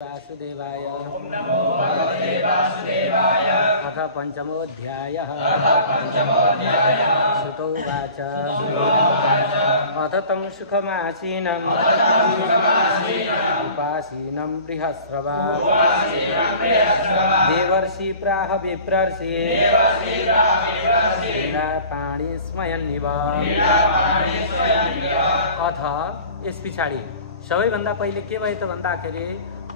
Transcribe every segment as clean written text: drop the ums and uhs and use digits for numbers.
वासुदेवाय अथ पंचमोऽध्यायः श्रुतौ उवाच अथ तं सुखमासीनम् उपासीनं बृहस्रवा देवर्षि प्राह विप्रर्षि पाणी स्मयन्निव। अथ यस पछाडि सबैभन्दा पहिले के भयो त भन्दाखेरि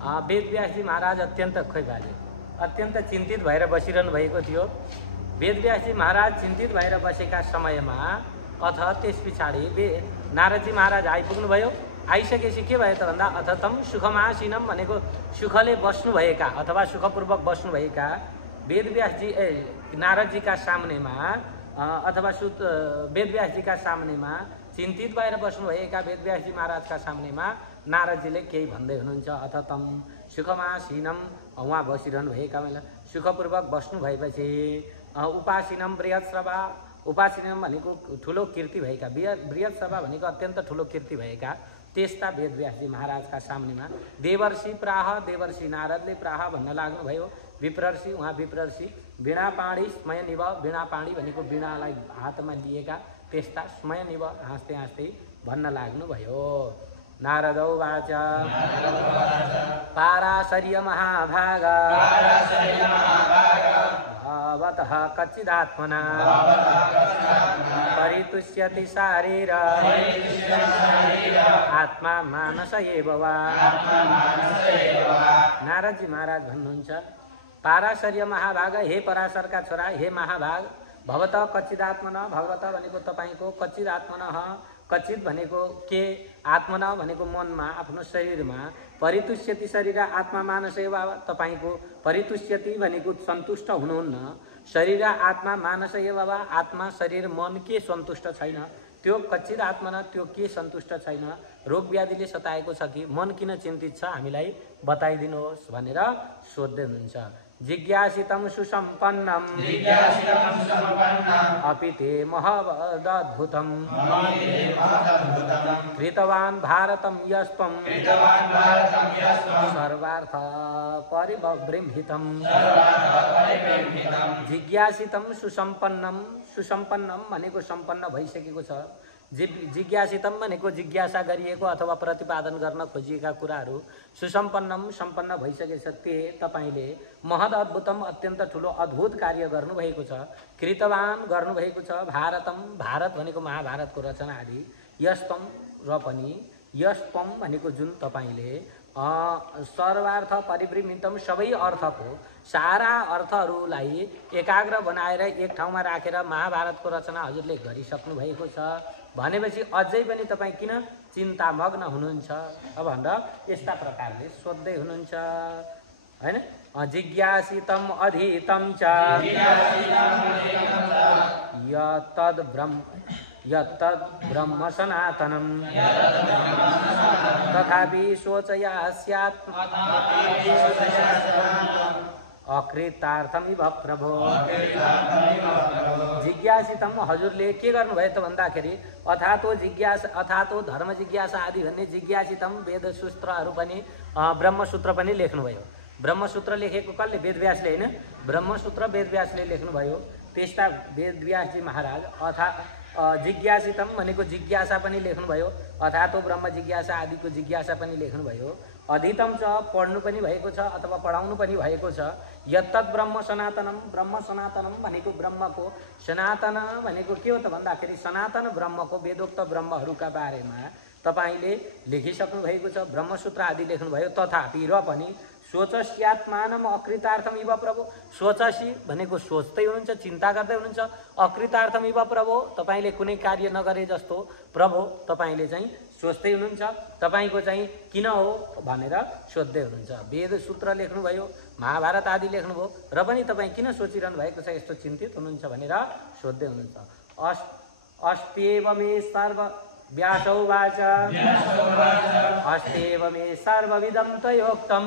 वेदव्यासजी महाराज अत्यन्त अत्यन्त चिन्तित भएर बसिरहनु भएको थियो। वेदव्यासजी महाराज चिन्तित भएर बसेका समयमा अथ त्यस पछाडि नारदजी महाराज आइपुग्नुभयो। आइसकेपछि के भयो त भन्दा अथ तम सुखमासीनम भनेको सुखले बस्नुभएका अथवा सुखपूर्वक बस्नुभएका वेदव्यासजी नारदजीका सामनेमा अथवा वेदव्यासजीका सामनेमा चिन्तित भएर बस्नुभएका वेदव्यासजी महाराजका सामनेमा नारदजीले केही भन्दै हुनुहुन्छ। अथ तम सुखमासीनम उहाँ बसिरहनु भएका बेला सुखपूर्वक बस्नु भएपछि उपासीनम बृहत्सभा उपासीनम भनेको ठुलो कीर्ति भएका बृहत्सभा भनेको अत्यन्त ठुलो कीर्ति भएका त्यस्ता वेदव्यासजी महाराजका सामनेमा देवर्षि प्राह देवर्षि नारदले प्राह भन्न लाग्नुभयो। विप्रर्षि उहाँ विप्रर्षि वीणापाणी स्मयनिव वीणापाणी भनेको वीणालाई हातमा लिएका त्यस्ता स्मयनिव हाँस्दै हाँस्दै भन्न लाग्नुभयो। नारदौ वाच पाराशर्य महाभाग भवतः कच्चिदात्मना परितुष्यति शारीर आत्मा मानस एव वा। नारदजी महाराज भन्नुहुन्छ पाराशर्य महाभाग हे पराशरका छोरा हे महाभाग भवतः कच्चिदात्मना भगवत भनेको तपाईको कच्चिदात्मना कच्चित भनेको के आत्मना भनेको मनमा आफ्नो शरीरमा परितुष्यति शरीर आत्मा मानस एव तपाईको परितुष्यति भनेको सन्तुष्ट हुनुहुन्न शरीर आत्मा मानस एव वा आत्मा शरीर मन के सन्तुष्ट छैन त्यो कच्चित आत्मना त्यो के सन्तुष्ट छैन रोग व्याधिले सताएको छ कि मन किन चिन्तित छ हामीलाई बताइदिनुहोस् भनेर सोध्दै हुनुहुन्छ। जिज्ञासितं सुसम्पन्नं अपि ते महदद्भुतं कृतवान् भारतं यस्त्वं सर्वार्थ परिबृंहितं। जिज्ञासितं सुसम्पन्नं सुसम्पन्नं भनेको सम्पन्न भइसकेको छ। जिज्ञासितम भनेको जिज्ञासा गरिएको अथवा प्रतिपादन गर्न खोजिएका कुराहरू सुसम्पन्नम सम्पन्न भइसकेछ ते तपाईले महद अद्भुतम अत्यन्त ठुलो अद्भुत कार्य गर्नुभएको छ। कृतवान गर्नुभएको छ भारतम भारत भनेको महाभारतको रचना आदि यस्तम र पनि यस्तम भनेको जुन तपाईले सर्वार्थ परिबृंहितम सबै अर्थको सारा अर्थहरूलाई एकाग्र बनाएर एक ठाउँमा राखेर महाभारतको रचना हजुरले गरिसक्नु भएको छ भनेपछि अझै पनि तपाईँ किन चिन्तामग्न हुनुहुन्छ भनेर यस्ता प्रकारले सोध्दै हुनुहुन्छ हैन। जिज्ञासितम अधीतम च यत्तद् ब्रह्म सनातनं तथापि शोचया स्यात् अकृतार्थमिव प्रभो। जिज्ञासितम हजुरले के गर्नुभयो त भन्दाखेरि अथातो धर्म जिज्ञासा आदि भन्ने जिज्ञासितम वेद सूत्रहरू पनि ब्रह्मसूत्र पनि लेख्नुभयो। ब्रह्मसूत्र लेखेको कसले वेदव्यासले हैन ब्रह्मसूत्र वेदव्यासले लेख्नुभयो। त्यस्ता वेदव्यासजी महाराज जिज्ञासितम भनेको जिज्ञासा पनि लेख्नुभयो अथातो ब्रह्म जिज्ञासा आदिको जिज्ञासा पनि लेख्नुभयो। अधीतम छ पढ्नु पनि भएको छ अथवा पढाउनु पनि भएको छ। यत्तद् ब्रह्म सनातनम ब्रह्म सनातनम भनेको ब्रह्मको सनातन भनेको के हो त भन्दाखेरि सनातन ब्रह्मको वेदोक्त ब्रह्महरूका बारेमा तपाईले लेखिसक्नु भएको छ ब्रह्मसूत्र आदि लेख्नुभयो। तथापि र पनि सोचस्यात्मानम अकृतार्थम इव प्रभो सोचसी भनेको सोच्दै हुनुहुन्छ चिन्ता गर्दै हुनुहुन्छ अकृतार्थम इव प्रभो तपाईले कुनै कार्य नगरे जस्तो प्रभो तपाईले चाहिँ सोच्दै हुनुहुन्छ तपाईको चाहिँ किन हो भनेर सोध्दै हुनुहुन्छ। वेद सूत्र लेख्नुभयो महाभारत आदि लेख्नुभयो र पनि तपाईँ किन सोचिरहनु भएको छ यस्तो चिन्तित हुनुहुन्छ भनेर सोध्दै हुनुहुन्छ। अस्त्येव मे सर्व व्यासौ वाच अस्त्येव मे सर्वविदं तयोक्तं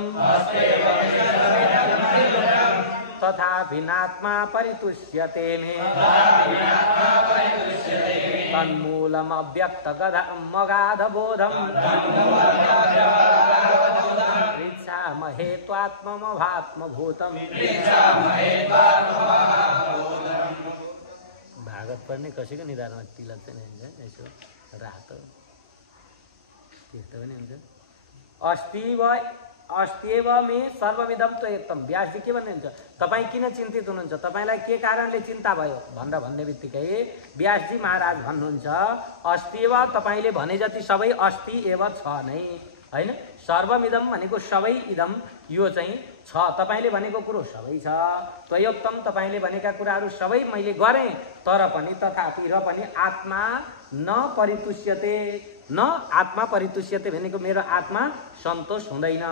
तथाभिनात्मा परितुष्यते मे तन्मूलम अव्यक्त मगाध बोधम हेत्वात्मभात्मभूतम् भागवत पढ्ने कसैको निधारमा तिलक चाहिँ हुन्छ यसो रातो त्यस्तो पनि हुन्छ। अस्त्येव मे सर्वविधम त्वयक्तम। व्यासजी के भन्नुहुन्छ, तपाईँ किन चिन्तित हुनुहुन्छ, तपाईँलाई के कारणले चिन्ता भयो भन्ने बित्तिकै व्यासजी महाराज भन्नुहुन्छ अस्त्येव, तपाईँले भने जति सबै अस्ति एव छ नै होइन। सर्वमिदम भनेको सबै, इदम यो चाहिँ छ, तपाईँले भनेको कुरो सबै छ। त्वयोक्तम तपाईँले भनेका कुराहरू सबै मैले गरेँ, तर पनि तथापि र पनि आत्मा न परितुष्यते, न आत्मा परितुष्यते भनेको मेरो आत्मा सन्तोष हुँदैन।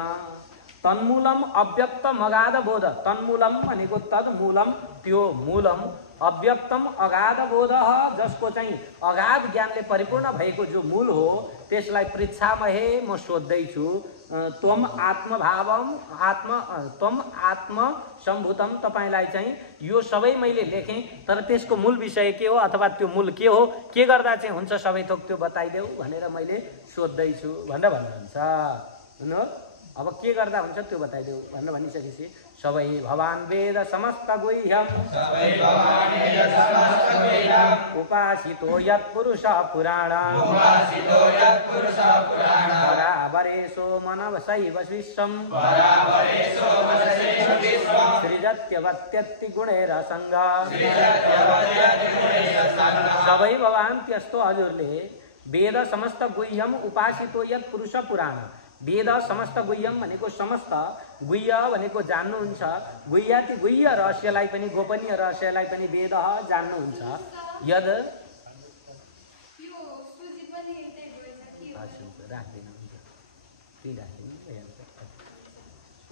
तन्मूलम अव्यक्त मगाध बोध। तन्मूलम भनेको तन्मूलम त्यो मूलम, अव्यक्तम अगाध बोध जसको चाहिँ अगाध ज्ञानले परिपूर्ण भएको जो मूल हो त्यसलाई पृच्छामहे म सोध्दैछु। त्वम आत्मभावम त्वम आत्म सम्भूतम, तपाईँलाई चाहिँ यो सबै मैले लेखेँ तर त्यसको मूल विषय के हो अथवा त्यो मूल के हो, के गर्दा चाहिँ हुन्छ सबै थोक त्यो बताइदेऊ भनेर मैले सोध्दैछु भनेर भन्नुहुन्छ। अब के गर्दा हुन्छ त्यो बताइदेऊ भनेर भनिसकेपछि सबै भवान वेद समस्त गुह्यम उपासितो यत्पुरुष पुराण परावरेशो मनवसैव विश्वम् सृजत्यवत्यत्ति गुणेर संग। सबै भवान त्यस्तो हजुरले वेद समस्त गुह्यम उपासितो यत्पुरुष पुराण। वेद समस्त गुह्यम भनेको समस्त, गुह्य भनेको जान्नुहुन्छ, गुह्याति गुह्य रहस्यलाई पनि गोपनीय रहस्यलाई पनि वेद जान्नुहुन्छ। यद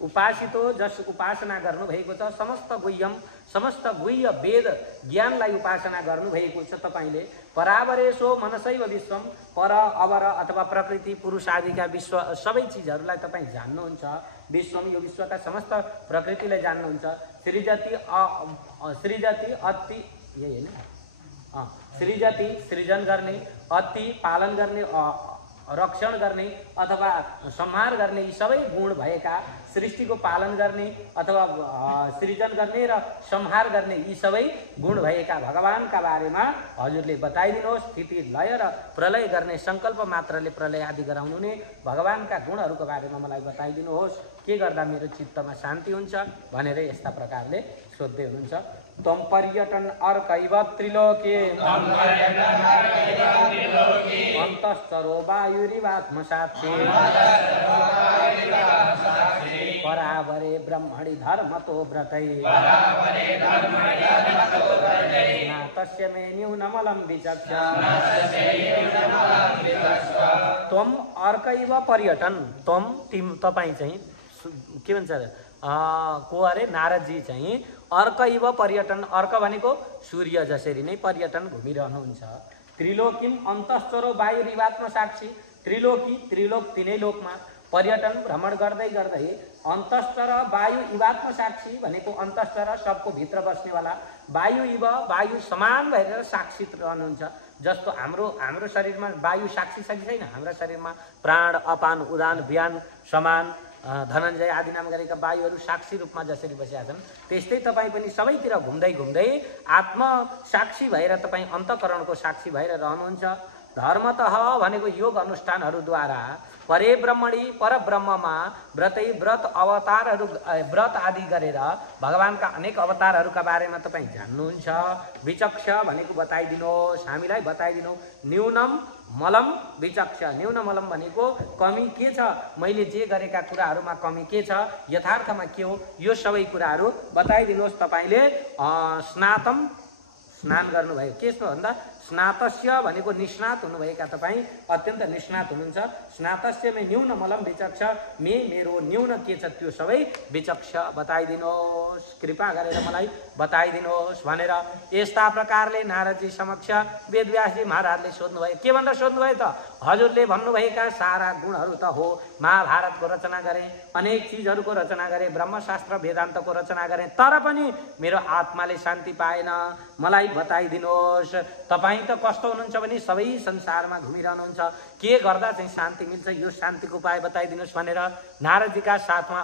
उपासितो जस उपासना गर्नुभएको छ, समस्त गुह्यम समस्त गुह्य वेद ज्ञानलाई उपासना गर्नुभएको छ तपाईँले। परावरेशो मनसैव विश्वम, पर अवर अथवा प्रकृति पुरुष आदिका विश्व सबै चिजहरूलाई तपाईँ जान्नुहुन्छ। विश्वम यो विश्वका समस्त प्रकृतिलाई जान्नुहुन्छ। सृजति अति यही होइन, सृजति सृजन गर्ने, अति पालन गर्ने, रक्षण गर्ने अथवा संहार गर्ने यी सबै गुण भएका, सृष्टिको पालन गर्ने अथवा सृजन गर्ने र संहार गर्ने यी सबै गुण भएका भगवानका बारेमा हजुरले बताइदिनुहोस्। स्थिति लय र प्रलय गर्ने सङ्कल्प मात्रले प्रलय आदि गराउनु ने भगवानका गुणहरूको बारेमा मलाई बताइदिनुहोस्। के गर्दा मेरो चित्तमा शान्ति हुन्छ भनेर यस्ता प्रकारले सोध्दै हुनुहुन्छ। त्वं पर्यटन अर्कैव त्रिलोके अन्तश्चरो वायुरिवात्मसाक्षी परावरे ब्रह्मणि धर्मतो व्रतै तस्य मे न्यूनमलं विचक्ष। त्वं अर्कैव पर्यटन, त्वं तपाईँ चाहिँ के भन्छ को अरे नारदजी चाहिँ अर्कैव पर्यटन, अर्क भनेको सूर्य जसरी नै पर्यटन घुमिरहनुहुन्छ। त्रिलोकीम अन्तश्चरो वायुरिवात्म साक्षी, त्रिलोकी त्रिलोक तिनै लोकमा पर्यटन भ्रमण गर्दै गर्दै अन्तश्चर वायु इवात्म साक्षी भनेको अन्तश्चर सबको भित्र बस्नेवाला, वायु इव वायु समान भएर साक्षी रहनुहुन्छ। जस्तो हाम्रो शरीरमा वायु साक्षी छैन, हाम्रा शरीरमा प्राण अपान उदान व्यान समान धनञ्जय आदि नाम गरेका वायुहरू साक्षी रूपमा जसरी बसेका छन् त्यस्तै तपाईँ पनि सबैतिर घुम्दै घुम्दै आत्म साक्षी भएर तपाईँ अन्तःकरणको साक्षी भएर रहनुहुन्छ। धर्मतः भनेको योग अनुष्ठानहरूद्वारा परे ब्रह्मणी परब्रह्ममा व्रत अवतारहरू व्रत आदि गरेर भगवानका अनेक अवतारहरूका बारेमा तपाईँ जान्नुहुन्छ। विचक्ष भनेको बताइदिनुहोस्, हामीलाई बताइदिनु। न्यूनम मलम विचक्ष, न्यून मलम भनेको कमी के छ, मैले जे गरेका कुराहरूमा कमी के छ, यथार्थमा के हो, यो सबै कुराहरू बताइदिनुहोस्। तपाईँले स्नान गर्नुभयो, के छ भन्दा स्नातस्य भनेको निष्णात हुनुभएका तपाईँ अत्यन्त निष्णात हुनुहुन्छ। स्नातस्य मे न्यून मलम विचक्ष, मेरो न्यून के छ त्यो सबै विचक्ष बताइदिनुहोस्, कृपा गरेर मलाई बताइदिनुहोस् भनेर यस्ता प्रकारले नारदजी समक्ष वेदव्यासजी महाराजले सोध्नुभयो। के भनेर सोध्नुभयो त, हजुरले भन्नुभएका सारा गुणहरू त हो, महाभारतको रचना गरेँ, अनेक चिजहरूको रचना गरेँ, ब्रह्मशास्त्र वेदान्तको रचना गरेँ, तर पनि मेरो आत्माले शान्ति पाएन, मलाई बताइदिनुहोस्। तपाईँ त कस्तो हुनुहुन्छ भने सबै संसारमा घुमिरहनुहुन्छ, के गर्दा चाहिँ शान्ति मिल्छ, यो शान्तिको उपाय बताइदिनुहोस् भनेर नारदजीका साथमा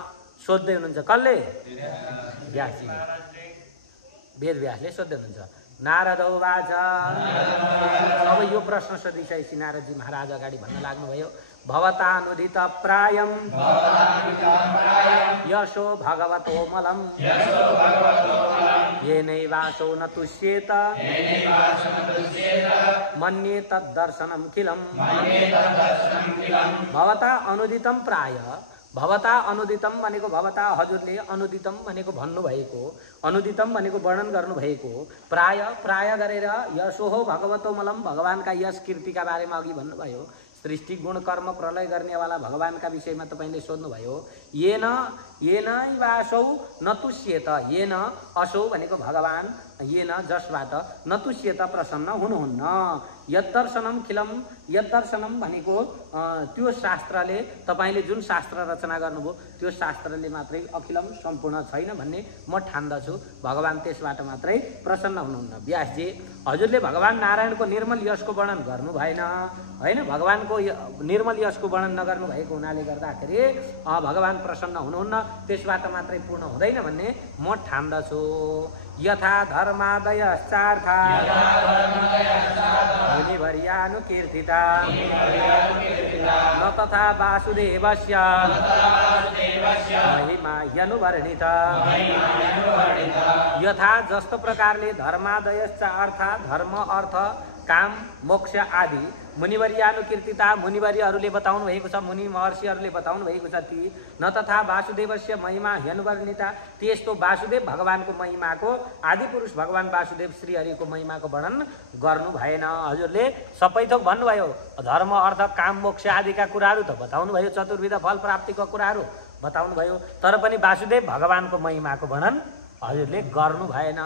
सोध्दै हुनुहुन्छ। कसले? व्यासजीले, वेदव्यासले सोध्दै हुनुहुन्छ। नारद उवाच, अब यो प्रश्न सोधिसकेपछि नारदजी महाराज अगाडि भन्न लाग्नुभयो। भवतानुदित प्रायं यशो भगवतो मलम् येनैवासो न तुष्येत मन्ये तद्दर्शनं किलम्। भवता अनुदितं प्राय, भवता अनुदितम भनेको भवता हजुरले अनुदितम भनेको भन्नुभएको, अनुदितम भनेको वर्णन गर्नुभएको, प्राय प्राय गरेर यशो हो भगवतो मलम भगवानका यश कीर्तिका बारेमा अघि भन्नुभयो। सृष्टि गुण कर्म प्रलय गर्नेवाला भगवानका विषयमा तपाईँले सोध्नुभयो। येन येनैवासौ न तुष्येत, येन असौ भनेको भगवान, येन जसबाट न तुष्येत प्रसन्न हुनुहुन्न। यद्दर्शनम खिलम, यद्दर्शनम भनेको त्यो शास्त्रले, तपाईँले जुन शास्त्र रचना गर्नुभयो त्यो शास्त्रले मात्रै अखिलम सम्पूर्ण छैन भन्ने म ठान्दछु। भगवान त्यसबाट मात्रै प्रसन्न हुनुहुन्न। व्यासजी, हजुरले भगवान नारायणको निर्मल यशको वर्णन गर्नु भएन होइन, भगवानको निर्मल यशको वर्णन नगर्नु भएको हुनाले गर्दाखेरि भगवान प्रसन्न हुनुहुन्न, त्यसबाट मात्रै पूर्ण हुँदैन भन्ने म ठान्दछु। यथा धर्मादयश्चार्था मुनिवर्यानुकीर्तिता न तथा वासुदेवस्य महिमा ह्यनुवर्णिता। यथा जस्तो प्रकारले धर्मादयश्च अर्थात् धर्म अर्थ काम मोक्ष आदि मुनिवर्यानुकीर्तिता मुनिवर्यहरूले बताउनु भएको छ, मुनि महर्षिहरूले बताउनु भएको छ ती। न तथा वासुदेवस्य महिमा ह्यनुवर्णिता, त्यस्तो वासुदेव भगवानको महिमाको, आदि पुरुष भगवान वासुदेव श्रीहरिको महिमाको वर्णन गर्नु भएन। हजुरले सबै थोक भन्नुभयो, धर्म अर्थ काम मोक्ष आदिका कुराहरू त बताउनु भयो, चतुर्विध फल प्राप्तिको कुराहरू बताउनु भयो, तर पनि वासुदेव भगवानको महिमाको वर्णन हजुरले गर्नु भएन।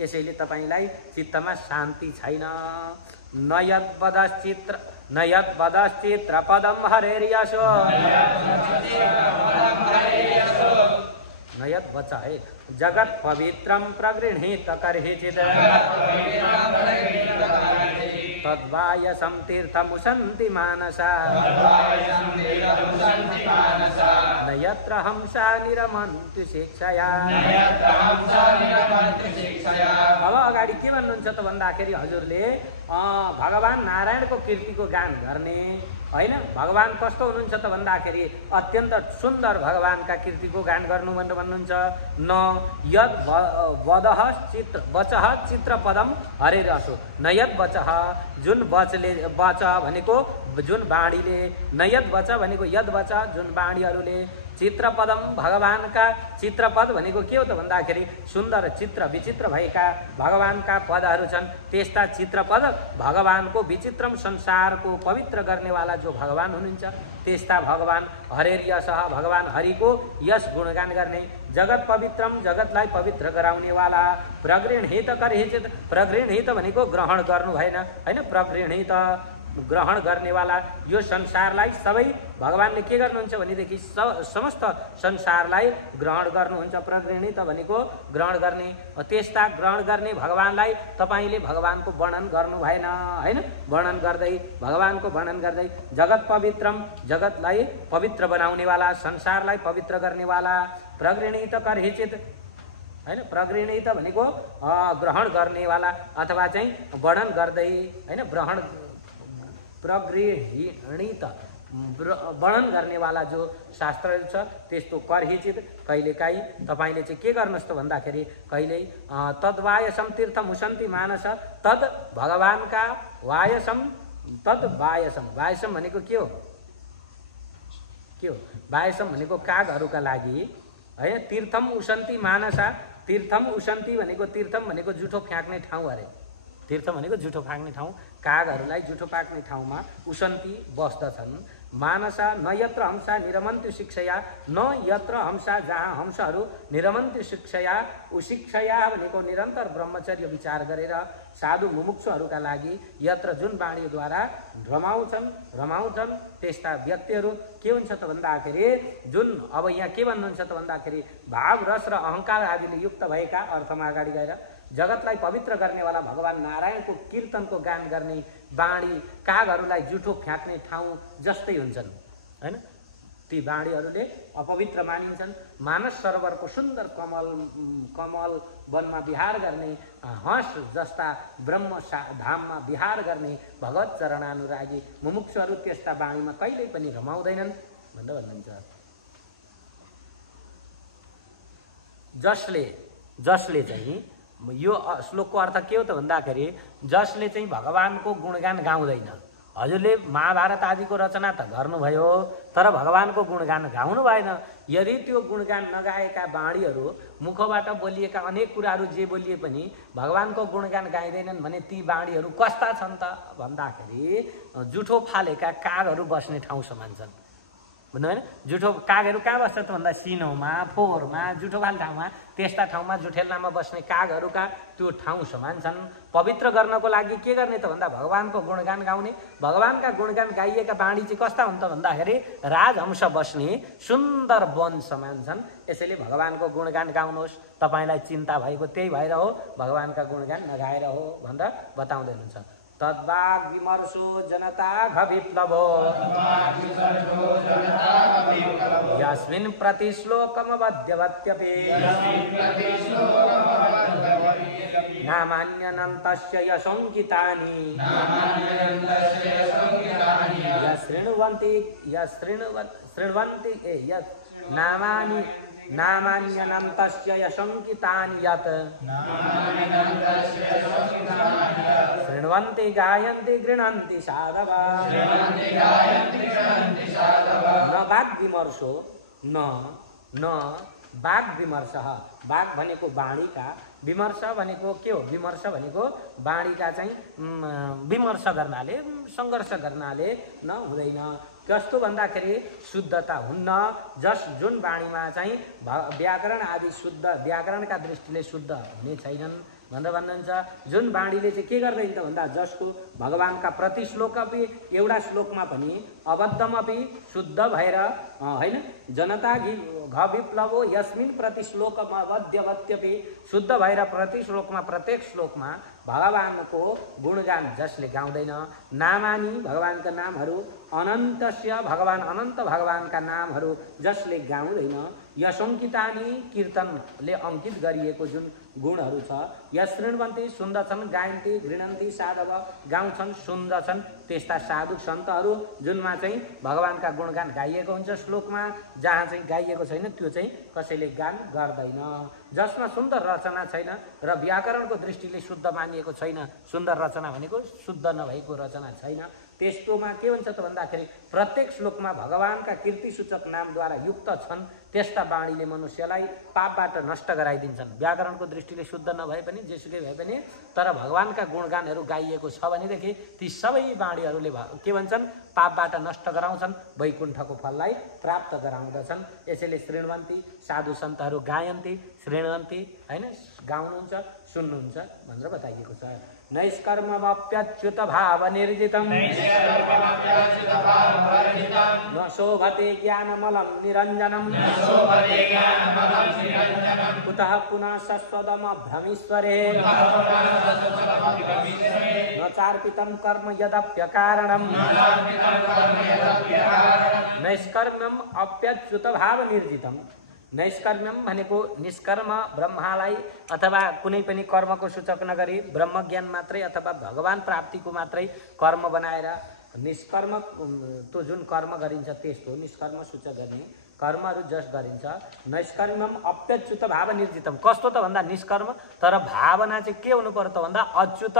यसैले तपाईँलाई चित्तमा शान्ति छैन। न यद्वदश्चित्र पदम हरेर्यशो, न यद्वच है जगत पवित्रम प्रगृहीत कर्हिचित् तद्वायसं तीर्थमुशन्ति मानसा न यत्र हंसा निरमन्ति शिक्षया। अब अगाडि के भन्नुहुन्छ त भन्दाखेरि हजुरले भगवान नारायणको कीर्तिको गान गर्ने होइन, भगवान कस्तो हुनुहुन्छ त भन्दाखेरि अत्यन्त सुन्दर भगवानका कीर्तिको गान गर्नु भनेर भन्नुहुन्छ। न यद वदह चित्र वचः चित्र पदम हरेरसो, न यद वचः जुन वचले, वच भनेको जुन बाणीले, न यद वच भनेको यद वच जुन बाणीहरूले, चित्रपदम भगवानका चित्रपद भनेको के हो त भन्दाखेरि सुन्दर चित्र विचित्र भएका भगवानका पदहरू छन्, त्यस्ता चित्रपद भगवानको विचित्रम संसारको पवित्र गर्नेवाला जो भगवान हुनुहुन्छ त्यस्ता भगवान हरेर यशः भगवान हरिको यश गुणगान गर्ने, जगत पवित्रम जगतलाई पवित्र गराउनेवाला, प्रगृहीत कर्हिचित्, प्रगृहीत भनेको ग्रहण गर्नु भएन होइन, प्रगृहीत ग्रहण गर्नेवाला, यो संसारलाई सबै भगवानले के गर्नुहुन्छ भनेदेखि समस्त संसारलाई ग्रहण गर्नुहुन्छ। प्रगृहीत भनेको ग्रहण गर्ने, त्यस्ता ग्रहण गर्ने भगवानलाई तपाईँले भगवानको वर्णन गर्नु भएन होइन, वर्णन गर्दै भगवानको वर्णन गर्दै जगत पवित्रम जगतलाई पवित्र बनाउनेवाला, संसारलाई पवित्र गर्नेवाला, प्रगृहीत कर्हिचित् होइन, प्रगृहीत भनेको ग्रहण गर्नेवाला अथवा चाहिँ वर्णन गर्दै होइन, प्रगृहीत वर्णन गर्नेवाला जो शास्त्रहरू छ त्यस्तो कर्हिचित कहिलेकाहीँ तपाईँले चाहिँ के गर्नुहोस् त भन्दाखेरि कहिल्यै तद्वायसम तीर्थम उशन्ति मानस, तद भगवानका वायसम, तद वायसम, वायसम भनेको के हो, के हो वायसम भनेको कागहरूका लागि होइन, तीर्थम उशन्ति मानसा, तीर्थम उशन्ति भनेको तीर्थम भनेको जुठो फ्याँक्ने ठाउँ अरे, तीर्थ भनेको जुठो फ्याँक्ने ठाउँ, कागहरूलाई जुठो पाक्ने ठाउँमा उशन्ति बस्दछन्। मानसा न यत्र हंसा निरमन्त्य शिक्षया, न यत्र हंसा जहाँ हंसहरू निरमन्त्य शिक्षया, शिक्षया भनेको निरन्तर ब्रह्मचर्य विचार गरेर साधु मुमुक्षुहरूका लागि यत्र जुन वाणीद्वारा रमाउँछन् त्यस्ता व्यक्तिहरू के हुन्छ त भन्दाखेरि जुन अब यहाँ के भन्नुहुन्छ त भन्दाखेरि भाव रस र अहङ्कार आदिले युक्त भएका, अर्थमा अगाडि गएर जगतलाई पवित्र गर्नेवाला भगवान नारायणको कीर्तनको गान गर्ने बाणी कागहरूलाई जुठो फ्याँक्ने ठाउँ जस्तै हुन्छन् होइन, ती बाणीहरूले अपवित्र मानिन्छन्। मानस सरोवरको सुन्दर कमल वनमा विहार गर्ने, हंस जस्ता ब्रह्म धाममा विहार गर्ने भगवत चरणानुरागी मुमुक्षुहरू त्यस्ता बाणीमा कहिल्यै पनि रमाउँदैनन् भनेर भन्नुहुन्छ। जसले चाहिँ यो श्लोकको अर्थ के हो त भन्दाखेरि जसले चाहिँ भगवानको गुणगान गाउँदैन। हजुरले महाभारत आदिको रचना त गर्नुभयो तर भगवानको गुणगान गाउनु भएन। यदि त्यो गुणगान नगाएका बाणीहरू मुखबाट बोलिएका अनेक कुराहरू जे बोलिए पनि भगवानको गुणगान गाइँदैनन् भने ती बाणीहरू कस्ता छन् त भन्दाखेरि जुठो फालेका कागहरू बस्ने ठाउँ समान छन्। भन्नु होइन, जुठो कागहरू कहाँ बस्छ त भन्दा सिनोमा, फोहोरमा, जुठो फाल्ने ठाउँमा, त्यस्ता ठाउँमा जुठेल्लामा बस्ने कागहरूका त्यो ठाउँ समान छन्। पवित्र गर्नको लागि के गर्ने त भन्दा भगवानको गुणगान गाउने। भगवानका गुणगान गाइएका बाणी चाहिँ कस्ता हुन् त भन्दाखेरि राजहंस बस्ने सुन्दर वन समान छन्। यसैले भगवानको गुणगान गाउनुहोस्। तपाईँलाई चिन्ता भएको त्यही भएर हो, भगवानका गुणगान नगाएर हो भनेर बताउँदै हुनुहुन्छ। तद्वाग विमर्शो जनता घविप्लवो यस्मिन् प्रतिश्लोकमवद्यवत्यपि नामान्यनन्तस्य यशोङ्कितानि नामान्यनन्तस्य यशोङ्कितानि यत् शृण्वन्ति गायन्ति गृह्णन्ति साधवा न वाग्विमर्शो न वाग्विमर्शः। वाग भनेको बाणीका, विमर्श भनेको के हो? विमर्श भनेको बाणीका चाहिँ विमर्श गर्नाले, सङ्घर्ष गर्नाले न हुँदैन। कस्तो भन्दाखेरि शुद्धता हुन्न। जुन बाणीमा चाहिँ व्याकरण आदि शुद्ध, व्याकरणका दृष्टिले शुद्ध हुने छैनन् भनेर भन्नुहुन्छ। जुन बाणीले चाहिँ के गर्दैन त भन्दा जसको भगवानका प्रति श्लोक एउटा श्लोकमा पनि अबद्धमपि शुद्ध भएर होइन, जनता घविप्लवो यस्मिन् प्रति श्लोकमा अवद्यवत्यपि शुद्ध भएर प्रति श्लोकमा प्रत्येक श्लोकमा भगवानको गुणगान जसले गाउँदैन, नामानी भगवानका नामहरू, अनन्तस्य भगवान अनन्त भगवानका नामहरू जसले गाउँदैन, यशोङ्कितानि कीर्तनले अंकित गरिएको जुन गुणहरू छ, यशृण्वन्ति सुन्दछन्, गायन्ति गृह्णन्ति साधव गाउँछन् सुन्दछन् त्यस्ता साधु सन्तहरू जुनमा चाहिँ भगवानका गुणगान गाइएको हुन्छ श्लोकमा। जहाँ चाहिँ गाइएको छैन त्यो चाहिँ कसैले गान गर्दैन। जसमा सुन्दर रचना छैन र व्याकरणको दृष्टिले शुद्ध मानिएको छैन, सुन्दर रचना भनेको शुद्ध नभएको रचना छैन, त्यस्तोमा के हुन्छ त भन्दाखेरि प्रत्येक श्लोकमा भगवानका कीर्तिसूचक नामद्वारा युक्त छन् त्यस्ता बाणीले मनुष्यलाई पापबाट नष्ट गराइदिन्छन्। व्याकरणको दृष्टिले शुद्ध नभए पनि जेसुकै भए पनि तर भगवानका गुणगानहरू गाइएको छ भनेदेखि ती सबै बाणीहरूले के भन्छन्? पापबाट नष्ट गराउँछन्, वैकुण्ठको फललाई प्राप्त गराउँदछन्। यसैले शृण्वन्ति साधु सन्तहरू गायन्ति, शृण्वन्ति होइन, गाउनुहुन्छ, सुन्नुहुन्छ भनेर बताइएको छ। नैष्कर्ममप्यच्युत भाव निर्जितं न शोभते ज्ञानमलं निरञ्जनं कुतः पुनः सस्वदम भ्रमीश्वरे न चार्पितं कर्म यदप्यकारणं नैष्कर्म्यम अप्यच्युत भाव निर्जितं। नैष्कर्म्यम भनेको निष्कर्म ब्रह्मलाई अथवा कुनै पनि कर्मको सूचक नगरी ब्रह्म ज्ञान मात्रै अथवा भगवान प्राप्तिको मात्रै कर्म बनाएर निष्कर्म तो जुन कर्म गरिन्छ त्यस्तो निष्कर्म सूचक गर्ने कर्महरू जस गरिन्छ। नैष्कर्म्यम अप्यच्युत भाव निर्जितम। कस्तो त भन्दा निष्कर्म तर भावना चाहिँ के हुनु पर्यो त भन्दा अच्युत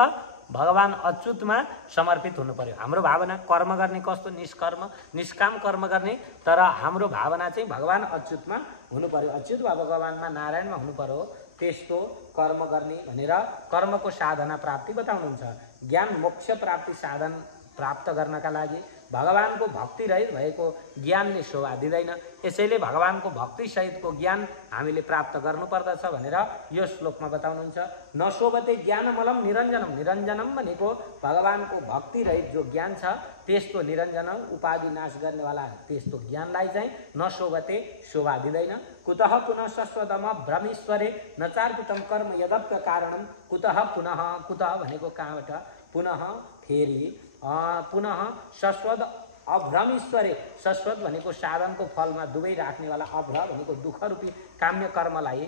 भगवान अच्युतमा समर्पित हुनु पर्यो। हाम्रो भावना कर्म गर्ने कस्तो निष्कर्म निष्काम कर्म गर्ने, तर हाम्रो भावना चाहिँ भगवान अच्युतमा हुनु पर्यो, अच्युत वा भगवानमा नारायणमा हुनु पर्यो। त्यस्तो कर्म गर्ने भनेर कर्मको साधना प्राप्ति बताउनुहुन्छ। ज्ञान मोक्ष प्राप्ति साधन प्राप्त गर्नका लागि भगवानको भक्ति रहित भएको ज्ञानले शोभा दिँदैन। यसैले भगवानको भक्ति सहितको ज्ञान हामीले प्राप्त गर्नुपर्दछ भनेर यो श्लोकमा बताउनुहुन्छ। नशोभते ज्ञानमलम निरञ्जनम। निरञ्जनम भनेको भगवानको भक्ति रहित जो ज्ञान छ त्यस्तो निरञ्जनम उपाधि नाश गर्नेवाला त्यस्तो ज्ञानलाई चाहिँ नशोभते शोभा दिँदैन। कुतः पुनः सस्वदम भ्रमीश्वरे नचार्पितम कर्म यदप्य कारणम। कुतः पुनः, कुतः भनेको कहाँबाट, पुनः फेरि, पुनः सस्वद अभ्रम ईश्वरे शाश्वत भनेको साधनको फलमा दुवै राख्नेवाला अभ्र भनेको दुःख रूपी काम्य कर्मलाई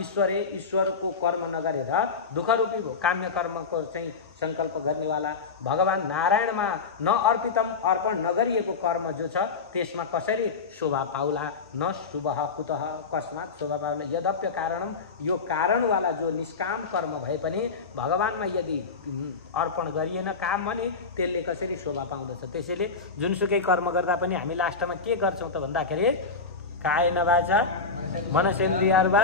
ईश्वरे ईश्वरको कर्म नगरेर दुःख रूपी काम्य कर्मको चाहिँ संकल्प गर्नेवाला भगवान नारायणमा नअर्पितम अर्पण नगरिएको कर्म जो छ त्यसमा कसरी शोभा पाउला न शुभः कुतः कस्मात् शोभा पाउला यद्यप्य कारणम यो कारणवाला जो निष्काम कर्म भए पनि भगवानमा यदि अर्पण गरिएन काम भने त्यसले कसरी शोभा पाउँदछ। त्यसैले जुनसुकै कर्म गर्दा पनि हामी लास्टमा के गर्छौँ त भन्दाखेरि कायेन वाचा मनसेन्द्रियार्वा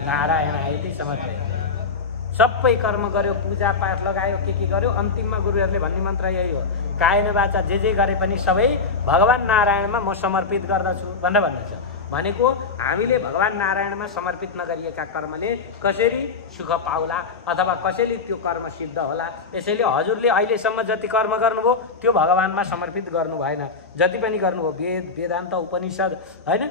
नारायण आइति समर्पय। सबै कर्म गर्यो, पूजा पाठ लगायो, के गर्यो, अन्तिममा गुरुहरूले भन्ने मन्त्र यही हो, कायेन वाचा जे गरे पनि सबै भगवान नारायणमा म समर्पित गर्दछु भनेर भन्दछ। भनेको हामीले भगवान नारायणमा समर्पित नगरिएका कर्मले कसरी सुख पाउला अथवा कसरी त्यो कर्म सिद्ध होला। यसैले हजुरले अहिलेसम्म जति कर्म गर्नुभयो त्यो भगवानमा समर्पित गर्नु भएन। जति पनि गर्नुभयो वेद वेदान्त उपनिषद हैन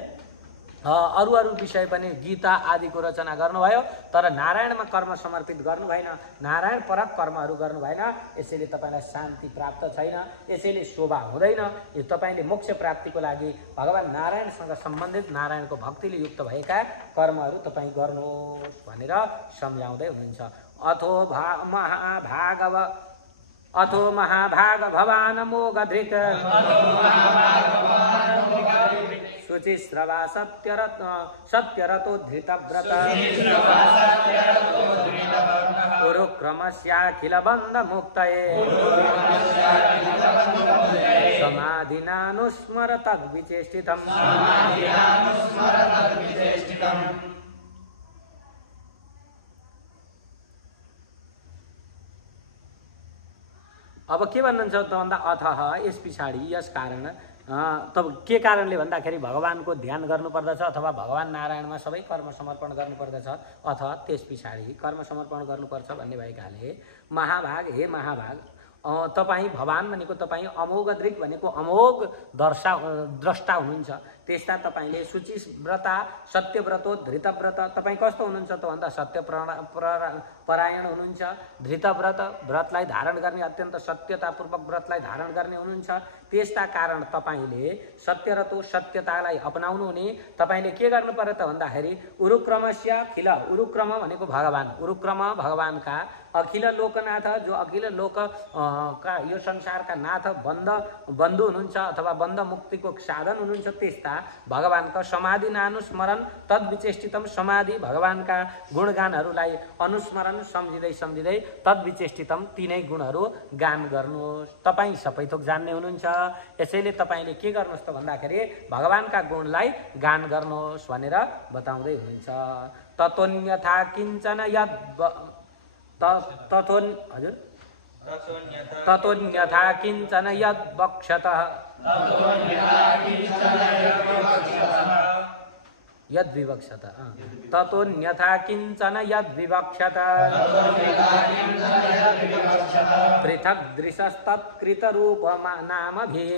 अरू विषय पनि गीता आदिको रचना गर्नुभयो, तर नारायणमा कर्म समर्पित गर्नु भएन, नारायण परक कर्महरू गर्नु भएन। यसैले तपाईँलाई शान्ति प्राप्त छैन, यसैले शोभा हुँदैन। यो तपाईँले मोक्ष प्राप्तिको लागि भगवान नारायणसँग सम्बन्धित नारायणको भक्तिले युक्त भएका कर्महरू तपाईँ गर्नुहोस् भनेर सम्झाउँदै हुनुहुन्छ। अथो महाभाग भवान मोगधृत शुचिश्रवा सत्यरतो धृतव्रत उरुक्रमस्याखिल बन्ध मुक्तये समाधिनानुस्मर तद्विचेष्टितम्। अब के भन्नुहुन्छ त भन्दा अथः यस पछाडि यस कारण तब के कारणले भन्दाखेरि भगवानको ध्यान गर्नुपर्दछ अथवा भगवान नारायणमा सबै कर्म समर्पण गर्नुपर्दछ। अथ त्यस पछाडि कर्म समर्पण गर्नुपर्छ भन्ने भएकाले महाभाग हे महाभाग तपाईँ भवान भनेको तपाईँ अमोघ दृक् भनेको अमोघ द्रष्टा हुनुहुन्छ। त्यस्ता तपाईँले शुचिव्रता सत्यव्रतो धृतव्रत तपाईँ कस्तो हुनुहुन्छ त भन्दा सत्य परायण हुनुहुन्छ। धृतव्रत व्रतलाई धारण गर्ने अत्यन्त सत्यतापूर्वक व्रतलाई धारण गर्ने हुनुहुन्छ। त्यस्ता कारण तपाईँले सत्यरतो सत्यतालाई अपनाउनु हुने। तपाईँले के गर्नु पर्यो त भन्दाखेरि उरुक्रमस्य खिल उरुक्रम भनेको भगवान उरुक्रम भगवानका अखिल लोकनाथ जो अखिल लोक का यो संसारका नाथ बन्धु हुनुहुन्छ अथवा बन्ध मुक्तिको साधन हुनुहुन्छ। त्यस्ता भगवानका समाधि नानुस्मरण तद्विचेष्टितम समाधि भगवानका गुणगानहरूलाई अनुस्मरण सम्झिँदै तद्विचेष्टितम तिनै गुणहरू गान गर्नुहोस्। तपाईँ सबै थोक जान्ने हुनुहुन्छ। यसैले तपाईँले के गर्नुहोस् त भन्दाखेरि भगवानका गुणलाई गान गर्नुहोस् भनेर बताउँदै हुनुहुन्छ। ततोन्यथा किञ्चन यद ततोन्यथा किञ्चन यद् वक्षतः यद्विवक्षत ततोन्यथा किञ्चन यद्विवक्षत पृथक् दृशस्तत्कृतरूपनामभिः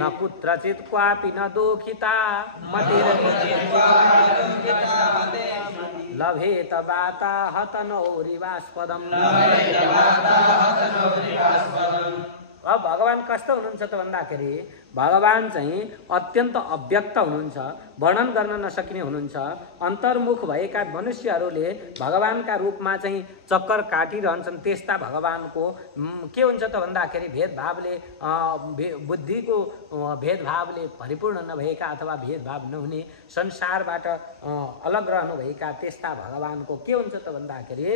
न कुत्रचित् क्वापि न दुःखिता लभेत वाताहतनौरिवास्पदम्। अब भगवान कस्तो हुनुहुन्छ त भन्दाखेरि भगवान चाहिँ अत्यन्त अव्यक्त हुनुहुन्छ, वर्णन गर्न नसकिने हुनुहुन्छ। अन्तर्मुख भएका मनुष्यहरूले भगवानका रूपमा चाहिँ चक्कर काटिरहन्छन्। त्यस्ता भगवानको के हुन्छ त भन्दाखेरि भेदभावले बुद्धिको भेदभावले परिपूर्ण नभएका अथवा भेदभाव नहुने संसारबाट अलग रहनुभएका त्यस्ता भगवानको के हुन्छ त भन्दाखेरि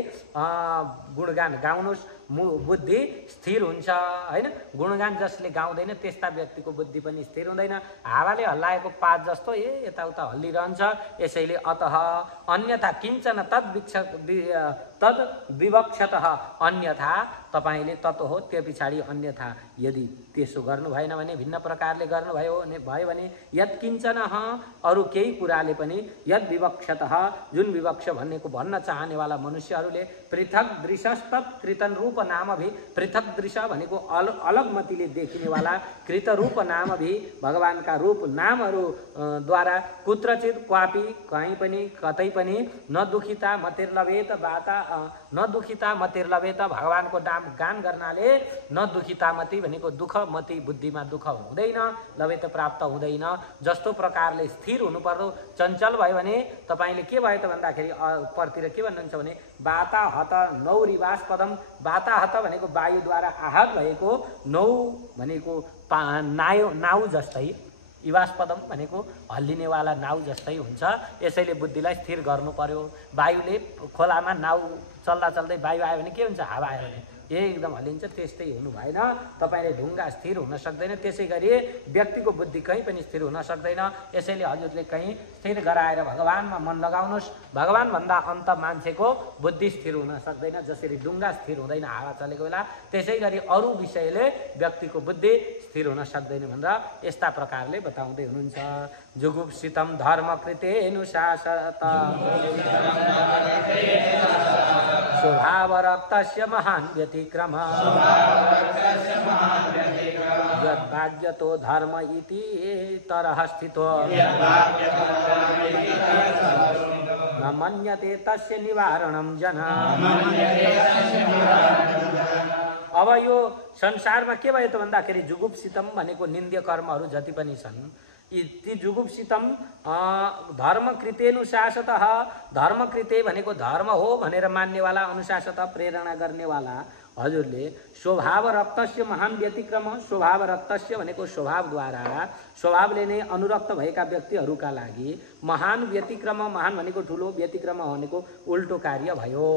गुणगान गाउनुहोस् बुद्धि स्थिर हुन्छ हैन। गुणगान जसले गाउँदैन त्यस्ता व्यक्तिको बुद्धि पनि स्थिर हुँदैन। हावाले हल्लाएको पात जस्तो यताउता हल्लिरहन्छ। यसैले अतः अन्यथा किञ्चन तद् विवक्षतः अन्यथा तपाईले तत हो त्यो पछाडि अन्यथा यदि त्यसो गर्नु भएन भने भिन्न प्रकारले गर्नुभयो भने यत् किञ्चन अरू केही कुराले पनि यद् विवक्षतः जुन विवक्ष भन्नेको भन्न चाहनेवाला मनुष्यहरूले पृथक दृशस्तत् कृतन रूप नामभि पृथक दृश भनेको अलग मतिले देखिनेवाला कृत रूप नामभि भगवानका रूप नामहरू द्वारा कुत्रचित क्वापि कहीँ पनि कतै पनि न दुखिता मतिर्लभेत वाता न दुखिता मतिर्लभेत, भगवानको नाम गान गर्नाले न दुखिता मति भनेको दुःख मति बुद्धिमा दुःख हुँदैन, लभेत प्राप्त हुँदैन। जस्तो प्रकारले स्थिर हुनुपर्दो, चञ्चल भयो भने तपाईँले के भयो त भन्दाखेरि परतिर के भन्नुहुन्छ भने वाताहत नौरिवास्पदम, वाताहत भनेको वायुद्वारा आहत भएको, नौ भनेको नाउ जस्तै, इवास्पदम भनेको हल्लिनेवाला नाउ जस्तै हुन्छ। यसैले बुद्धिलाई स्थिर गर्नु पर्यो। वायुले खोलामा नाउ चल्दा चल्दै वायु आयो भने के हुन्छ, हावा आयो भने एकदम हल्लिन्छ, त्यस्तै हुनु भएन। तपाईँले ढुङ्गा स्थिर हुन सक्दैन, त्यसै गरी व्यक्तिको बुद्धि कहीँ पनि स्थिर हुन सक्दैन। यसैले हजुरले कहीँ स्थिर गराएर भगवानमा मन लगाउनुहोस्। भगवानभन्दा अन्त मान्छेको बुद्धि स्थिर हुन सक्दैन। जसरी ढुङ्गा स्थिर हुँदैन हावा चलेको बेला, त्यसै गरी अरू विषयले व्यक्तिको बुद्धि स्थिर हुन सक्दैन भनेर यस्ता प्रकारले बताउँदै हुनुहुन्छ। जुगुप्सितम धर्मकृतेनुशासत स्वभावरक्तस्य महान् व्यतिक्रम, यद्भाग्यतो धर्म इति तरः स्थितो न मन्यते तस्य निवारणं जना। अब यो संसारमा के भयो त भन्दाखेरि जुगुप्सितम भनेको निन्द्य कर्महरू जति पनि छन्, ती जुगुप्सितम धर्मकृतेनुशासत, धर्मकृते भनेको धर्म हो भनेर मान्नेवाला, अनुशासत प्रेरणा गर्नेवाला। हजुरले स्वभाव रक्तस्य महान व्यतिक्रम, स्वभाव रक्तस्य भनेको स्वभावद्वारा, स्वभावले नै अनुरक्त भएका व्यक्तिहरूका लागि महान व्यतिक्रम, महान भनेको ठुलो, व्यतिक्रम भनेको उल्टो कार्य भयो।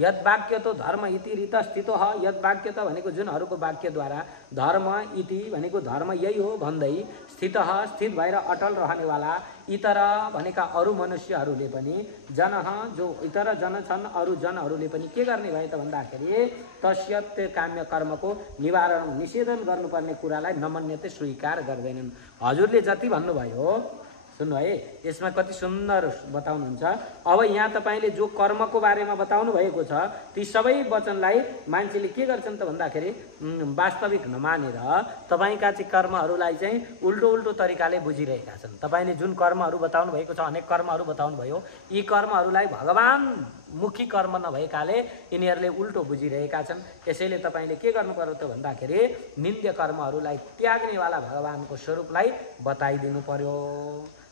यद वाक्य तो धर्म इति रीत स्थितो, यद वाक्य त भनेको जुनहरूको वाक्यद्वारा धर्म इति भनेको धर्म यही हो भन्दै स्थित, स्थित भएर अटल रहनेवाला, इतर भनेका अरू मनुष्यहरूले पनि, जन जो इतर जन छन् अरू जनहरूले पनि के गर्ने भए त भन्दाखेरि तस्य त्यो काम्य कर्मको निवारण निषेधन गर्नुपर्ने कुरालाई नमन्यते स्वीकार गर्दैनन्। हजुरले जति भन्नुभयो सुन्नु है, यसमा कति सुन्दर बताउनुहुन्छ। अब यहाँ तपाईँले जो कर्मको बारेमा बताउनु भएको छ ती सबै वचनलाई मान्छेले के गर्छन् त भन्दाखेरि वास्तविक नमानेर तपाईँका चाहिँ कर्महरूलाई चाहिँ उल्टो उल्टो तरिकाले बुझिरहेका छन्। तपाईँले जुन कर्महरू बताउनु भएको छ, अनेक कर्महरू बताउनु भयो, यी कर्महरूलाई भगवान मुखी कर्म नभएकाले यिनीहरूले उल्टो बुझिरहेका छन्। यसैले तपाईँले के गर्नु पर्यो त भन्दाखेरि निन्द्य कर्महरूलाई त्याग्नेवाला भगवानको स्वरूपलाई बताइदिनु पर्यो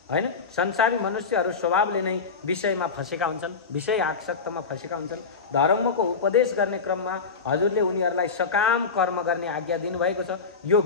हैन। संसारी मनुष्यहरू स्वभावले नै विषयमा फसेका हुन्छन्, विषय आसक्तमा फसेका हुन्छन्। धर्मको उपदेश गर्ने क्रममा हजुरले उनीहरूलाई सकाम कर्म गर्ने आज्ञा दिनुभएको छ। यो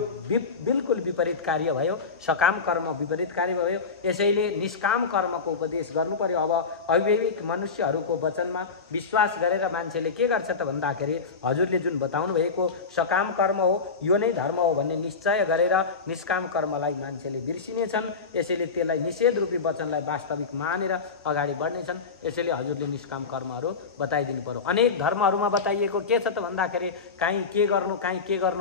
बिल्कुल विपरीत कार्य भयो, सकाम कर्म विपरीत कार्य भयो। यसैले निष्काम कर्मको उपदेश गर्नु पर्यो। अब अविवेक मनुष्यहरूको वचनमा विश्वास गरेर मान्छेले के गर्छ त भन्दाखेरि हजुरले जुन बताउनु भएको सकाम कर्म हो, यो नै धर्म हो भन्ने निश्चय गरेर निष्काम कर्मलाई मान्छेले बिर्सिनेछन्। यसैले त्यसलाई निषेध रूपी वचनलाई वास्तविक मानेर अगाडि बढ्नेछन्। यसैले हजुरले निष्काम कर्महरू बताइदिनु पर्यो। अनेक धर्महरूमा बताइएको के छ त भन्दाखेरि काहीँ के गर्नु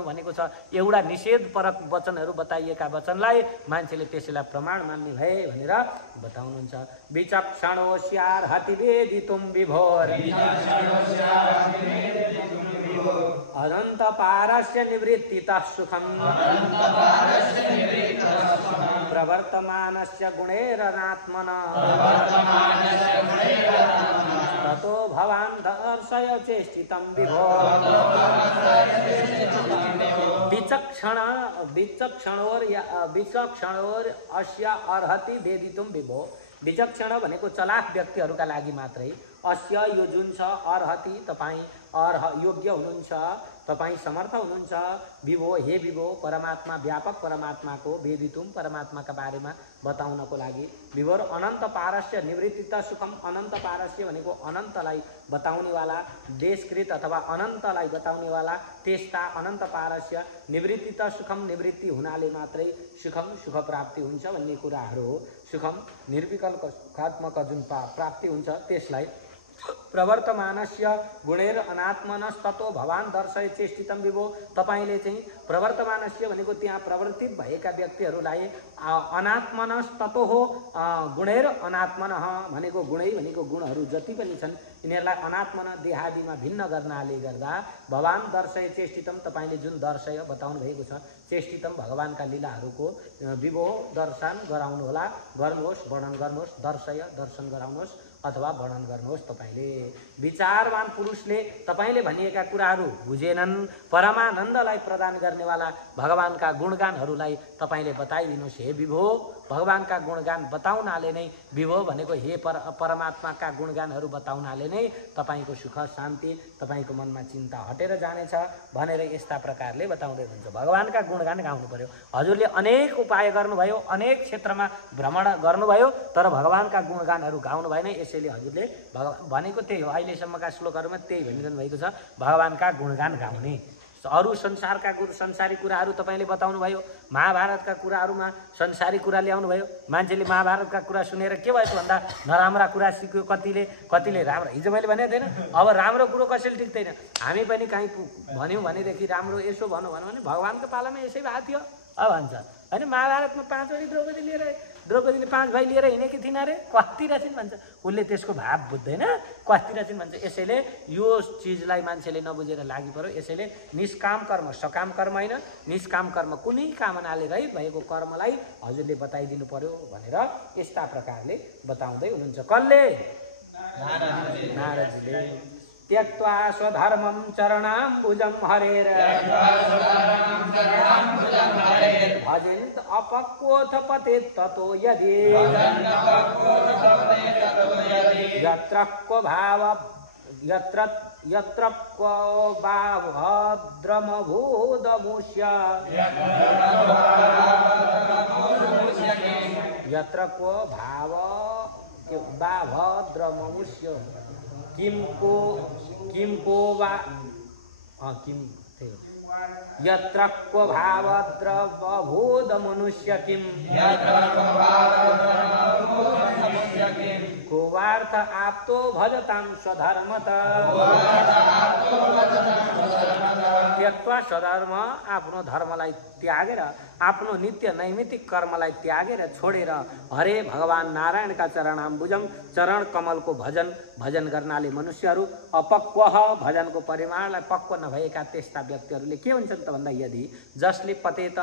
भनेको छ। एउटा निषेधपरक वचनहरू बताइएका वचनलाई मान्छेले त्यसैलाई प्रमाण मान्ने भए भनेर बताउनुहुन्छ। विचक्षणोस्यार हतिवेदितुं विभोर अनन्त पारस्य निवृत्तितः सुखम् प्रवर्तमानस्य गुणैरनात्मना ततो भवान् दर्शय चेष्टितं विभो। विचक्षणोर अस्य अर्हति वेदितुं विभो। विचक्षण भनेको चलाक व्यक्तिहरूका लागि मात्रै, अस्य यो जुन छ अर्हति तपाईँ योग्य हुनुहुन्छ, तपाईँ समर्थ हुनुहुन्छ, विभो हे विभो परमात्मा व्यापक परमात्माको वेदितुम परमात्माका बारेमा बताउनको लागि। विभोर अनन्त पारस्य निवृत्तित सुखम, अनन्त पारस्य भनेको अनन्तलाई बताउनेवाला, देशकृत अथवा अनन्तलाई बताउनेवाला, त्यस्ता अनन्त पारस्य निवृत्तित सुखम, निवृत्ति हुनाले मात्रै सुखम सुख प्राप्ति हुन्छ भन्ने कुराहरू हो। सुखम निर्विकल्प सुखात्मक जुन प्राप्ति हुन्छ त्यसलाई प्रवर्तमानस्य गुणेर अनात्मनस्ततो भवान् दर्शय चेष्टितं विभो। तपाईले चाहिँ प्रवर्तमानस्य भनेको त्यहाँ प्रवर्तित भएका व्यक्तिहरूलाई अनात्मनस्ततो हो गुणेर अनात्मनः भनेको गुणै भनेको गुणहरू जति पनि छन् यिनीहरूलाई अनात्मन देहादिमा भिन्न गर्नाले गर्दा भवान् दर्शय चेष्टितं तपाईले जुन दर्शय बताउनु भएको छ चेष्टितं भगवानका लीलाहरूको विभो दर्शन गराउनु होला, गर्नुहोस्, वर्णन गर्नुहोस्, दर्शय दर्शन गराउनुहोस्। अथवा वर्णन गर्नुहोस् तपाईले। विचारवान पुरुषले तपाईले भनिएका कुराहरू बुझेनन्। परमानन्दलाई प्रदान गर्नेवाला भगवानका गुणगानहरूलाई तपाईले बताइदिनुहोस्। हे विभो, भगवानका गुणगान बताउनाले नै, विभो भनेको हे परमात्माका गुणगानहरू बताउनाले नै तपाईको सुख शान्ति, तपाईको मनमा चिन्ता हटेर जानेछ भनेर यस्ता प्रकारले बताउँदै हुनुहुन्छ। भगवानका गुणगान गाउनु पर्यो। हजुरले अनेक उपाय गर्नुभयो, अनेक क्षेत्रमा भ्रमण गर्नुभयो, तर भगवानका गुणगानहरू गाउनु भएन। यसैले हजुरले भनेको त्यही हो, अहिलेसम्मका श्लोकहरूमा त्यही भनिरहनु भएको छ, भगवानका गुणगान गाउने। अरू संसारी कुराहरू तपाईँले बताउनु भयो। महाभारतका कुराहरूमा संसारी कुरा ल्याउनु भयो। मान्छेले महाभारतका कुरा सुनेर के भयो भन्दा नराम्रा कुरा सिक्यो, कतिले राम्रो। हिजो मैले भनेको थिएन, अब राम्रो कुरो कसैले टिक्दैन। हामी पनि कहीँ भन्यौँ भनेदेखि राम्रो यसो भनौँ भने भगवानको पालामा यसै भएको थियो अब भन्छ होइन। महाभारतमा 5 वटी द्रौपदीले 5 भाइ लिएर हिँडेकी थिइन् अरे, कति रहेछन् भन्छ। उसले त्यसको भाव बुझ्दैन, कति रहेछन् भन्छ। यसैले यो चिजलाई मान्छेले नबुझेर लागि पर्यो। यसैले निष्काम कर्म, सकाम कर्म होइन, निष्काम कर्म, कुनै कामनाले रहित भएको कर्मलाई हजुरले बताइदिनु पर्यो भनेर यस्ता प्रकारले बताउँदै हुनुहुन्छ। कसले? नारदजीले। त्यक्त्वा स्वधर्मं चरणाम्बुजं हरेर भजेन्त अपक्वोऽथ पतेत् ततो यदि यत्र क्व भाव यत्र क्व भावद्रमभूदमुष्य यत्र क्व भावद्रममुष्य यत्र क्व भावद्रवभूदमनुष्य किम् कोवार्थ आप्तो भजतां स्वधर्मतः त्यक्त्वा स्वधर्म, आफ्नो धर्मलाई त्यागेर, आफ्नो नित्य नैमित्तिक कर्मलाई त्यागेर छोडेर हरे भगवान नारायणका चरणाम्बुजम, चरण कमलको भजन गर्नाले मनुष्यहरू अपक्व, भजनको परिमाणलाई पक्व नभएका त्यस्ता व्यक्तिहरूले के हुन्छन् त भन्दा यदि जसले पतेत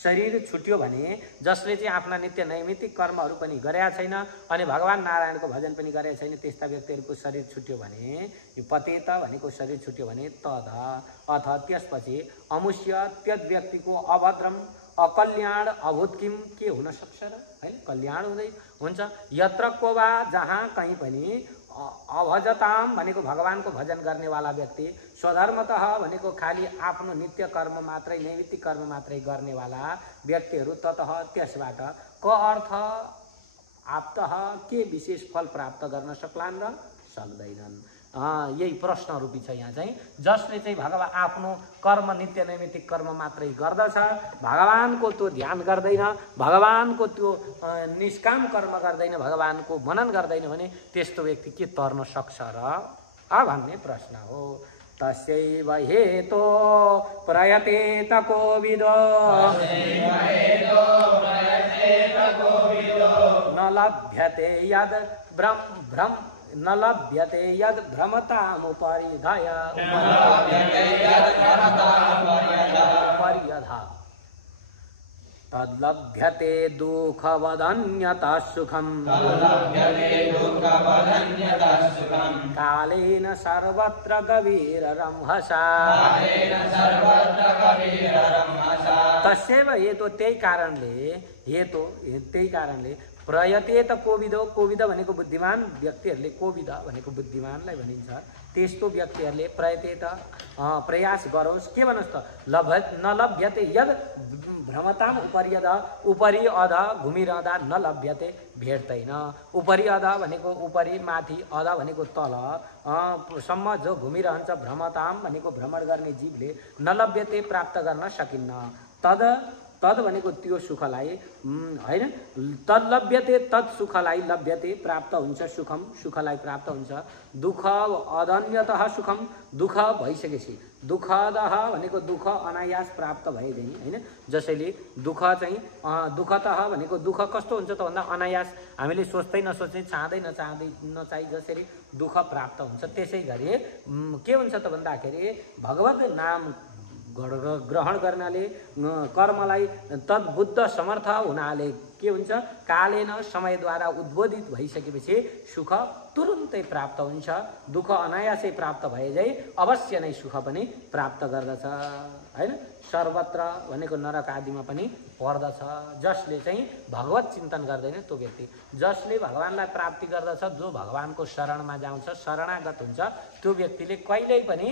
शरीर छुट्यो भने, जसले चाहिँ आफ्ना नित्य नैमित्तिक कर्महरू पनि गरेका छैन अनि भगवान नारायणको भजन पनि गरेका छैन, त्यस्ता व्यक्तिहरूको शरीर छुट्यो भने, यो पतेत भनेको शरीर छुट्यो भने तद अथ त्यसपछि अमुष्य त्यस व्यक्तिको अभद्रम अकल्याण अभूत किम, के हुन सक्छ र हैन, कल्याण हुँदै हुन्छ। यत्र कोवा, जहाँ कहीँ पनि अभजताम भनेको भगवानको भजन गर्नेवाला व्यक्ति, स्वधर्मतः भनेको खाली आफ्नो नित्य कर्म मात्रै, नैमित्तिक कर्म मात्रै गर्नेवाला व्यक्तिहरू, ततः त्यसबाट क अर्थ आप्तः, के विशेष फल प्राप्त गर्न सक्लान् र सक्दैनन्। यही प्रश्न रूपी छ यहाँ चाहिँ। जसले चाहिँ भगवान आफ्नो कर्म नित्य नैमित्तिक कर्म मात्रै गर्दछ, भगवानको त्यो ध्यान गर्दैन, भगवानको त्यो निष्काम कर्म गर्दैन, भगवानको मनन गर्दैन भने त्यस्तो व्यक्ति के तर्न सक्छ र भन्ने प्रश्न हो। तस्यैव हेतो प्रयतेत कोविदो न लभ्यते यद् न लभ्यते यद् भ्रमतामुपरिधय तद्लभ्यते दुःखवदन्यतः सुखम् कालेन सर्वत्र गभीररंहसा तस्यैव हेतु, त्यही कारणले प्रयतेत कोविदो, कोविद भनेको बुद्धिमान व्यक्तिहरूले, कोविद भनेको बुद्धिमानलाई भनिन्छ, त्यस्तो व्यक्तिहरूले प्रयतेत प्रयास गरोस्। के भन्नुहोस् त, नलभ्यते यद् भ्रमताम उपरियद, उपरि अध घुमिरहँदा नलभ्यते भेट्दैन। उपरि अध भनेको उपरि माथि, अध भनेको तल सम्म जो घुमिरहन्छ, भ्रमताम भनेको भ्रमण गर्ने जीवले नलभ्यते प्राप्त गर्न सकिन्न। तद भनेको त्यो सुखलाई हैन, तद लभ्यते तत् सुखलाई लभ्यते प्राप्त हुन्छ, सुखलाई प्राप्त हुन्छ। दुःख अदन्यतः सुखम, दुःख भइसकेपछि, दुःखदः भनेको दुःख अनायास प्राप्त भइदैन हैन। जसैले दुःख चाहिँ दुःखतः भनेको दुःख कस्तो हुन्छ त भन्दा अनायास, हामीले सोच्दै नसोच्दै, चाहँदै नचाही जसरी दुःख प्राप्त हुन्छ, त्यसै गरी के हुन्छ त भन्दाखेरि भगवत नाम ग्रहण गर्नाले कर्मलाई तद्बुद्ध समर्थ हुनाले के हुन्छ, कालेन समयद्वारा उद्बोधित भइसकेपछि सुख तुरुन्तै प्राप्त हुन्छ। दुःख अनायासै प्राप्त भए झै अवश्य नै सुख पनि प्राप्त गर्दछ हैन। सर्वत्र भनेको नरक आदिमा पनि पर्दछ। जसले चाहिँ भगवत चिन्तन गर्दैन त्यो व्यक्ति, जसले भगवानलाई प्राप्ति गर्दछ, जो भगवानको शरणमा जान्छ, शरणागत हुन्छ, त्यो व्यक्तिले कहिल्यै पनि